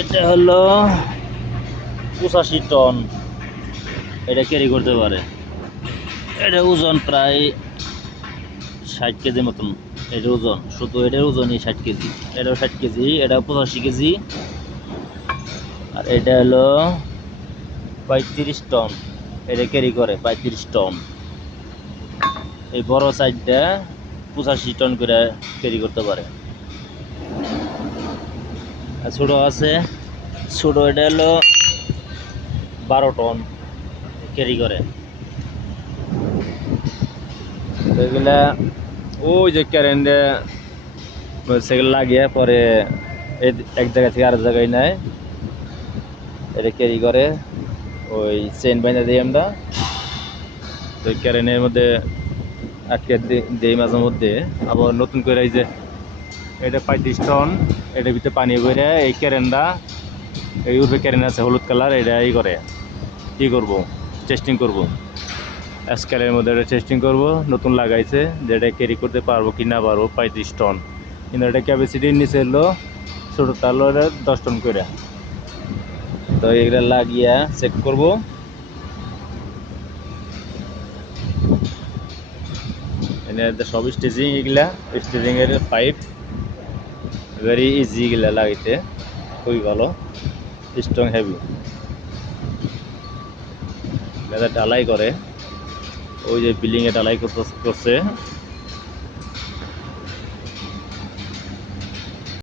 এটা হলো 85 টন। এটা ক্যারি করতে পারে। এটা ওজন প্রায় 60 কেজি মতন। এটা ওজন শুধু এটার ওজনই 60 কেজি। এটাও 60 কেজি, এটা 85 কেজি। আর এটা হলো 35 টন। এটা ক্যারি করে 35 টন। এই বড় সাইজটা 85 টন করে ক্যারি করতে পারে। আর ছোটো আছে, ছোটো এটা হলো 12 টন ক্যারি করে। এগুলা ওই যে কারেন্টে সেগুলো লাগিয়ে পরে এক জায়গা থেকে আরেক জায়গায় নেয়, এটা ক্যারি করে। ওই চেন বাইনা দিই আমরা, তো ক্যারেনের মধ্যে আটকে দিই মাঝে মধ্যে। আবার নতুন করে এই যে এটা 35 টন, এটার ভিতরে পানি ভরে এই ক্যারেনটা, এই উপরে ক্যারেন আছে হলুদ কালার, এটা ই করে কী করবো, টেস্টিং করবো। স্কেলের মধ্যে এটা টেস্টিং করবো। নতুন লাগাইছে যে এটা ক্যারি করতে পারবো কি না পারবো 35 টন, কিন্তু এটা ক্যাপাসিটির নিচে এলো ছোটো তাহলে এটা 10 টন করে। তো এগুলা লাগিয়ে চেক করবো। এনে সব স্টেজিং, এগুলা স্টেজিংয়ের পাইপ ভেরি ইজি, এগুলা লাগাইতে খুবই ভালো, স্ট্রং, হেভি। ঢালাই করে, ওই যে বিল্ডিংয়ে ঢালাই করছে।